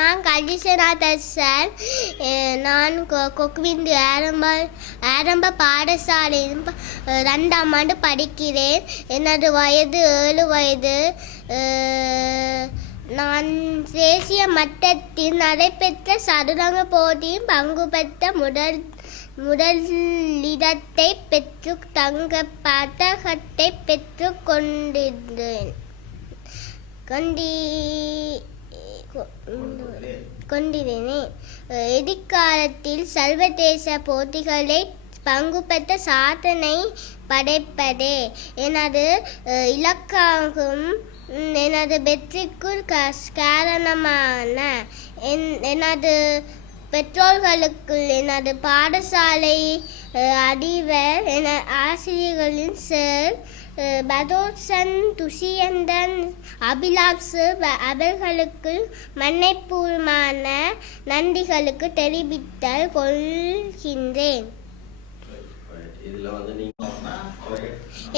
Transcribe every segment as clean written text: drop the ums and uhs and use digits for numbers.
நான் கஜிசநாதன் சார். நான் கொக்குவிந்து ஆரம்ப பாடசாலையில் 2ஆம் ஆண்டு படிக்கிறேன். எனது வயது 7 வயது. நான் தேசிய மட்டத்தில் நடைபெற்ற சதுரங்க போட்டியில் பங்கு பெற்ற முதலிடத்தை பெற்று தங்க பதக்கத்தை பெற்று கொண்டிருந்தேன். எதிர்காலத்தில் சர்வதேச போட்டிகளை பங்கு பெற்ற சாதனை படைப்பதே எனது இலக்காகும். எனது வெற்றிக்கு காரணமான எனது பெற்றோர்களுக்கு, எனது பாடசாலை அதிபர், ஆசிரியர்களின் சார் பதோசன், துஷியந்தன், அபிலாஷ் அவர்களுக்கு மன்னிப்பூர்வமான நன்றிகளுக்கு தெரிவித்தல் கொள்கின்றேன்.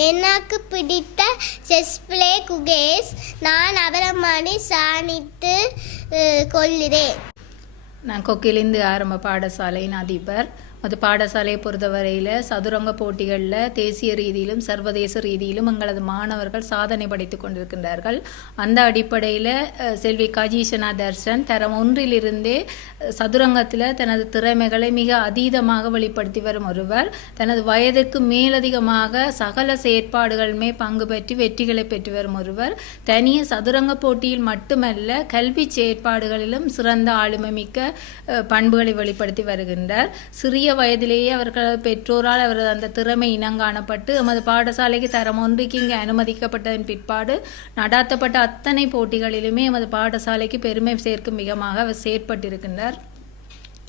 எனக்கு பிடித்த செஸ் பிளே குகேஸ். நான் அவரமானி சாணித்து கொள்கிறேன். நான் கொக்கிலிந்து ஆரம்ப பாடசாலையின் அதிபர். அது பாடசாலையை பொறுத்தவரையில் சதுரங்க போட்டிகளில் தேசிய ரீதியிலும் சர்வதேச ரீதியிலும் எங்களது மாணவர்கள் சாதனை படைத்து கொண்டிருக்கின்றார்கள். அந்த அடிப்படையில் செல்வி கஜீஷனா தர்ஷன் தரம் 1 சதுரங்கத்தில் தனது திறமைகளை மிக அதீதமாக வெளிப்படுத்தி வரும் ஒருவர். தனது வயதுக்கு மேலதிகமாக சகல செயற்பாடுகளுமே பங்கு பெற்று வெற்றிகளை பெற்று வரும் ஒருவர். தனிய சதுரங்க போட்டியில் மட்டுமல்ல, கல்வி செயற்பாடுகளிலும் சிறந்த ஆளுமை மிக்க பண்புகளை வெளிப்படுத்தி வருகின்றார். சிறிய வயதிலேயே அவர்கள் பெற்றோரால் அவரது அந்த திறமை இனங்காணப்பட்டு எமது பாடசாலைக்கு தரம் 1க்கு இங்கே அனுமதிக்கப்பட்டதன் பிற்பாடு நடாத்தப்பட்ட அத்தனை போட்டிகளிலுமே எமது பாடசாலைக்கு பெருமை சேர்க்கும் விதமாக அவர் செயற்பட்டிருக்கின்றார்.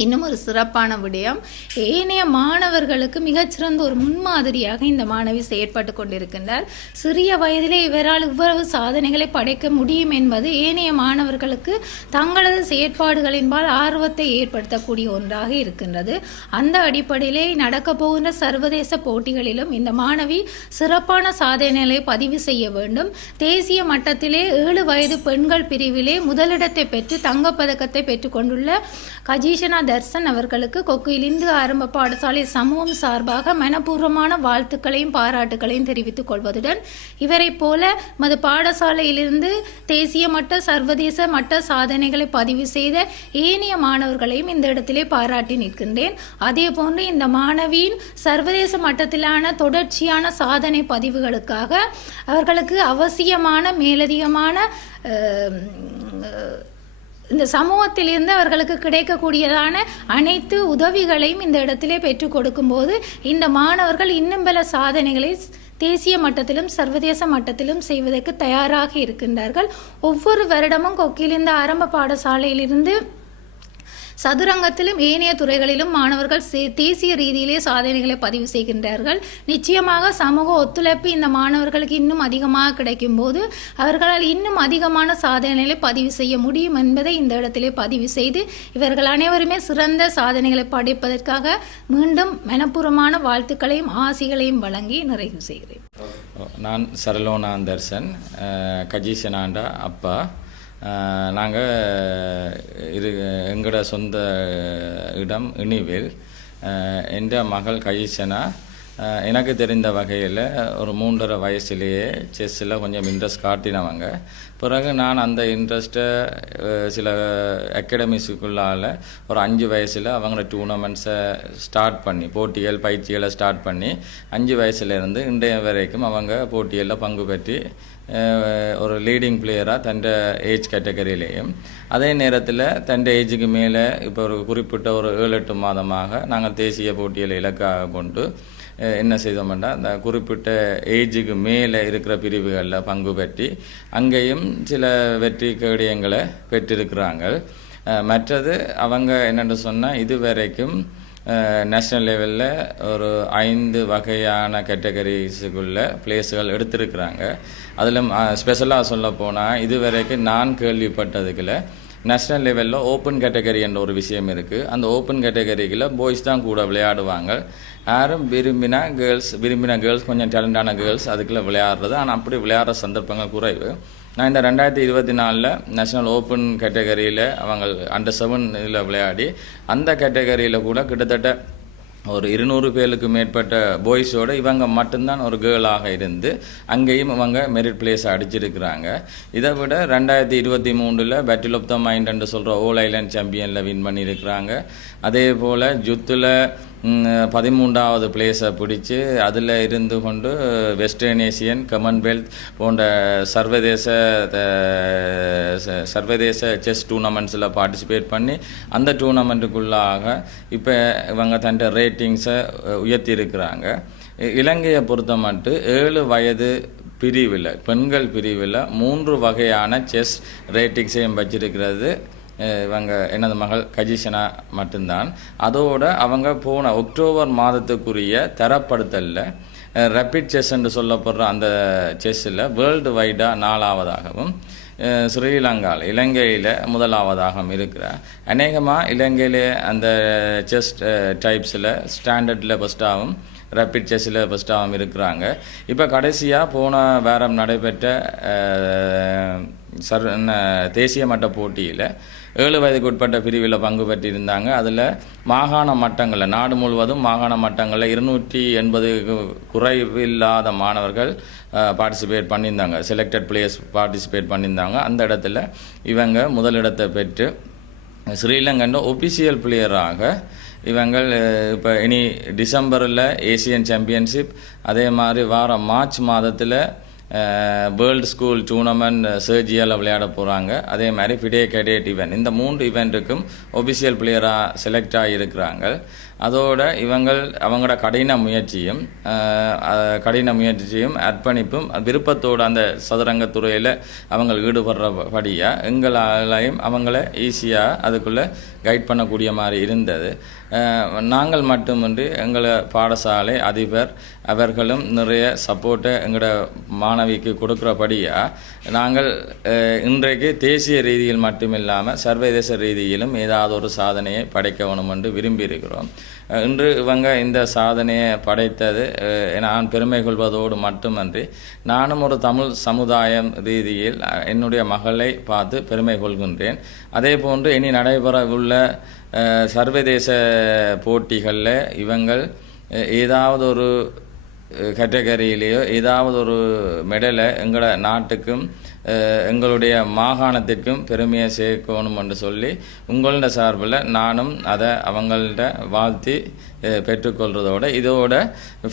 இன்னும் ஒரு சிறப்பான விடயம், ஏனைய மாணவர்களுக்கு மிகச்சிறந்த ஒரு முன்மாதிரியாக இந்த மாணவி செயற்பட்டு கொண்டிருக்கின்றார். சிறிய வயதிலே இவரால் இவ்வளவு சாதனைகளை படைக்க முடியும் என்பது ஏனைய மாணவர்களுக்கு தங்களது செயற்பாடுகளின்பால் ஆர்வத்தை ஏற்படுத்தக்கூடிய ஒன்றாக இருக்கின்றது. அந்த அடிப்படையிலே நடக்கப் போகின்ற சர்வதேச போட்டிகளிலும் இந்த மாணவி சிறப்பான சாதனைகளை பதிவு செய்ய வேண்டும். தேசிய மட்டத்திலே 7 வயது பெண்கள் பிரிவிலே முதலிடத்தை பெற்று தங்கப்பதக்கத்தை பெற்றுக்கொண்டுள்ள கஜீஷனா தர்சன் அவர்களுக்கு கொக்குயிலிந்து ஆரம்ப பாடசாலை சமூகம் சார்பாக மனப்பூர்வமான வாழ்த்துக்களையும் பாராட்டுகளையும் தெரிவித்துக் கொள்வதுடன், இவரை போல மது பாடசாலையிலிருந்து தேசிய மட்ட சர்வதேச மட்ட சாதனைகளை பதிவு செய்த ஏனைய மாணவர்களையும் இந்த இடத்திலே பாராட்டி நிற்கின்றேன். அதே போன்று இந்த மாணவியின் சர்வதேச மட்டத்திலான தொடர்ச்சியான சாதனை பதிவுகளுக்காக அவர்களுக்கு அவசியமான மேலதிகமான இந்த சமூகத்திலிருந்து அவர்களுக்கு கிடைக்கக்கூடியதான அனைத்து உதவிகளையும் இந்த இடத்திலே பெற்றுக் கொடுக்கும்போது இந்த மாணவர்கள் இன்னும் பல சாதனைகளை தேசிய மட்டத்திலும் சர்வதேச மட்டத்திலும் செய்வதற்கு தயாராக இருக்கின்றார்கள். ஒவ்வொரு வருடமும் கொக்கிலிருந்து ஆரம்ப பாடசாலையிலிருந்து சதுரங்கத்திலும் ஏனைய துறைகளிலும் மாணவர்கள் தேசிய ரீதியிலே சாதனைகளை பதிவு செய்கின்றார்கள். நிச்சயமாக சமூக ஒத்துழைப்பு இந்த மாணவர்களுக்கு இன்னும் அதிகமாக கிடைக்கும் போது அவர்களால் இன்னும் அதிகமான சாதனைகளை பதிவு செய்ய முடியும் என்பதை இந்த இடத்திலே பதிவு செய்து இவர்கள் அனைவருமே சிறந்த சாதனைகளை படைப்பதற்காக மீண்டும் மனப்பூர்வமான வாழ்த்துக்களையும் ஆசிகளையும் வழங்கி நிறைவு செய்கிறேன். நான் சரலோனா தர்சன், கஜீஷனாண்டா அப்பா. நாங்கள் எங்களோட சொந்த இடம் இனிவில். என் மகள் கஜீஷனா எனக்கு தெரிந்த வகையில் ஒரு 3.5 வயசுலேயே செஸ்ஸில் கொஞ்சம் இன்ட்ரெஸ்ட் காட்டினவங்க. பிறகு நான் அந்த இன்ட்ரெஸ்ட்டை சில அகாடமிஸுக்குள்ளால் ஒரு 5 வயசில் அவங்களோட டூர்னமெண்ட்ஸை ஸ்டார்ட் பண்ணி போட்டிகள் பயிற்சிகளை ஸ்டார்ட் பண்ணி 5 வயசுலேருந்து இன்றைய வரைக்கும் அவங்க போட்டிகளில் பங்கு பெற்று ஒரு லீடிங் பிளேயராக தன் ஏஜ் கேட்டகரியிலேயும், அதே நேரத்தில் தன் ஏஜுக்கு மேலே இப்போ ஒரு குறிப்பிட்ட ஒரு 7-8 மாதமாக நாங்கள் தேசிய போட்டிகளை இலக்காக கொண்டு என்ன செய்தோம்னா அந்த குறிப்பிட்ட ஏஜுக்கு மேலே இருக்கிற பிரிவுகளில் பங்கு பெற்றி அங்கேயும் சில வெற்றி கேடயங்களை பெற்றிருக்கிறாங்க. மற்றது அவங்க என்னென்னு சொன்னால் இதுவரைக்கும் நேஷ்னல் லெவலில் ஒரு 5 வகையான கேட்டகரிஸுக்குள்ள பிளேஸுகள் எடுத்திருக்கிறாங்க. அதில் ஸ்பெஷலாக சொல்ல போனால் இதுவரைக்கும் நான் கேள்விப்பட்டதுக்குள்ள நேஷ்னல் லெவலில் ஓப்பன் கேட்டகரி என்ற ஒரு விஷயம் இருக்குது. அந்த ஓப்பன் கேட்டகரிக்குள்ள பாய்ஸ் தான் கூட விளையாடுவாங்க. யாரும் விரும்பின கேர்ள்ஸ் கொஞ்சம் டேலண்டான கேர்ள்ஸ் அதுக்குள்ளே விளையாடுறது. ஆனால் அப்படி விளையாடுற சந்தர்ப்பங்கள் குறைவு. நான் இந்த 2024 நேஷனல் ஓப்பன் கேட்டகரியில் அவங்க அண்டர் 7 விளையாடி அந்த கேட்டகரியில் கூட கிட்டத்தட்ட ஒரு 200 பேருக்கு மேற்பட்ட பாய்ஸோடு இவங்க மட்டும்தான் ஒரு கேர்ளாக இருந்து அங்கேயும் இவங்க மெரிட் பிளேஸை அடிச்சிருக்கிறாங்க. இதை விட 2023 பேட்டில் ஆஃப் த மைண்ட் என்று சொல்கிற ஓல் ஐலண்ட் சாம்பியனில் வின் பண்ணியிருக்கிறாங்க. அதே போல் ஜுத்தில் 13வது பிளேஸை பிடிச்சி அதில் இருந்து கொண்டு வெஸ்டர்ன் ஏசியன் கமன்வெல்த் போன்ற சர்வதேச செஸ் டூர்னமெண்ட்ஸில் பார்ட்டிசிபேட் பண்ணி அந்த டூர்னமெண்ட்டுக்குள்ளாக இப்போ இவங்க தன்னுடைய ரேட்டிங்ஸை உயர்த்தியிருக்கிறாங்க. இலங்கையை பொறுத்த மட்டும் 7 வயது பிரிவில் பெண்கள் பிரிவில் 3 வகையான செஸ் ரேட்டிங்ஸையும் வச்சிருக்கிறது இவங்க எனது மகள் கஜிஷனா மட்டும்தான். அதோடு அவங்க போன அக்டோபர் மாதத்துக்குரிய தரப்படுத்தலில் ரேபிட் செஸ் என்று சொல்லப்படுற அந்த செஸ்ஸில் வேர்ல்டு வைடாக 4ஆவதாகவும் ஸ்ரீலங்காவில் இலங்கையில் 1ஆவதாகவும் இருக்கிறார். அநேகமாக இலங்கையிலே அந்த செஸ் டைப்ஸில் ஸ்டாண்டர்டில் ஃபஸ்ட்டாகவும் ரேபிட் செஸ்ஸில் ஃபஸ்ட்டாகவும் இருக்கிறாங்க. இப்போ கடைசியாக போன வாரம் நடைபெற்ற தேசிய மட்ட போட்டியில் 7 வயதுக்கு உட்பட்ட பிரிவில் பங்கு பெற்றிருந்தாங்க. அதில் மாகாண மட்டங்களில் நாடு முழுவதும் மாகாண மட்டங்களில் 280 குறைவில்லாத மாணவர்கள் பார்ட்டிசிபேட் பண்ணியிருந்தாங்க. செலக்டட் பிளேயர்ஸ் பார்ட்டிசிபேட் பண்ணியிருந்தாங்க. அந்த இடத்துல இவங்க முதலிடத்தை பெற்று ஸ்ரீலங்கன் ஒபிஷியல் பிளேயராக இவங்கள் இப்போ இனி டிசம்பரில் ஏசியன் சாம்பியன்ஷிப், அதே மாதிரி மார்ச் மாதத்தில் வேர்ல்டு ஸ்கூல் டூர்னமெண்ட் சர்ஜியாவில் விளையாட போகிறாங்க. அதே மாதிரி ஃபிடே கேடேட் ஈவெண்ட், இந்த 3 ஈவெண்ட்டுக்கும் ஒபிஷியல் பிளேயராக செலக்ட் ஆகியிருக்கிறாங்க. அதோட அவங்களோட கடின முயற்சியும் அர்ப்பணிப்பும் விருப்பத்தோடு அந்த சதுரங்கத்துறையில் அவங்க ஈடுபடுறபடியாக எங்களாலையும் அவங்கள ஈஸியாக அதுக்குள்ளே கைட் பண்ணக்கூடிய மாதிரி இருந்தது. நாங்கள் மட்டுமின்றி எங்களை பாடசாலை அதிபர் அவர்களும் நிறைய சப்போர்ட்டை எங்களோட மாணவிக்கு கொடுக்குறபடியாக நாங்கள் இன்றைக்கு தேசிய ரீதியில் மட்டுமில்லாமல் சர்வதேச ரீதியிலும் ஏதாவது ஒரு சாதனையை படைக்க வேணும் என்று விரும்பியிருக்கிறோம். இன்று இவங்க இந்த சாதனையை படைத்தது நான் பெருமை கொள்வதோடு மட்டுமன்றி நானும் ஒரு தமிழ் சமுதாயம் ரீதியில் என்னுடைய மகளை பார்த்து பெருமை கொள்கின்றேன். அதே போன்று இனி நடைபெற உள்ள சர்வதேச போட்டிகளில் இவங்கள் ஏதாவது ஒரு கேட்டகரியிலேயோ ஏதாவது ஒரு மெடலை எங்களோட நாட்டுக்கும் எங்களுடைய மாகாணத்திற்கும் பெருமையை சேர்க்கணும் என்று சொல்லி உங்களோட சார்பில் நானும் அதை அவங்கள்ட்ட வாழ்த்தி பெற்றுக்கொள்கிறதோடு இதோட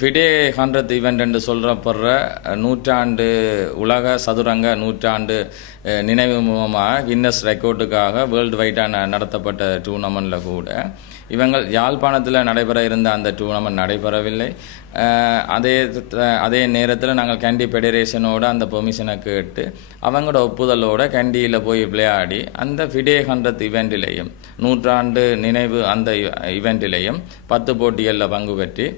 ஃபிடே 100th ஈவெண்ட் என்று சொல்லப்படுற நூற்றாண்டு உலக சதுரங்க நூற்றாண்டு நினைவு மூலமாக கின்னஸ் ரெக்கார்டுக்காக வேர்ல்டு வைடாக நடத்தப்பட்ட டூர்னமெண்ட்டில் கூட இவங்கள் யாழ்ப்பாணத்தில் நடைபெற இருந்த அந்த டூர்னமெண்ட் நடைபெறவில்லை. அதே நேரத்தில் நாங்கள் கேண்டி ஃபெடரேஷனோட அந்த பெர்மிஷனை கேட்டு அவங்களோட ஒப்புதலோட கேண்டியில் போய் விளையாடி அந்த ஃபிடே 100th ஈவெண்ட்டிலையும் நூற்றாண்டு நினைவு அந்த ஈவெண்ட்டிலையும் 10 போட்டிகளில் பங்கு பெற்றி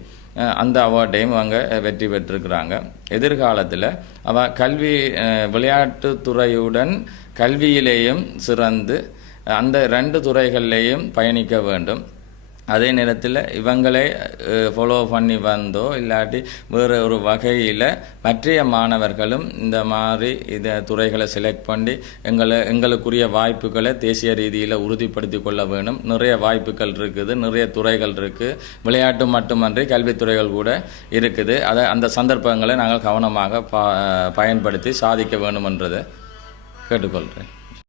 அந்த அவார்டையும் அவங்க வெற்றி பெற்றிருக்கிறாங்க. எதிர்காலத்தில் கல்வி விளையாட்டுத்துறையுடன் கல்வியிலேயும் சிறந்து அந்த 2 துறைகள்லேயும் பயணிக்க வேண்டும். அதே நேரத்தில் இவங்களே ஃபாலோ பண்ணி வந்தோ இல்லாட்டி வேறு ஒரு வகையில் மற்றைய மாணவர்களும் இந்த மாதிரி துறைகளை செலக்ட் பண்ணி எங்களுக்குரிய வாய்ப்புகளை தேசிய ரீதியில் உறுதிப்படுத்தி கொள்ள வேணும். நிறைய வாய்ப்புகள் இருக்குது, நிறைய துறைகள் இருக்குது, விளையாட்டு மட்டுமன்றி கல்வித்துறைகள் கூட இருக்குது. அந்த சந்தர்ப்பங்களை நாங்கள் கவனமாக பயன்படுத்தி சாதிக்க வேணுமென்றதை கேட்டுக்கொள்கிறேன்.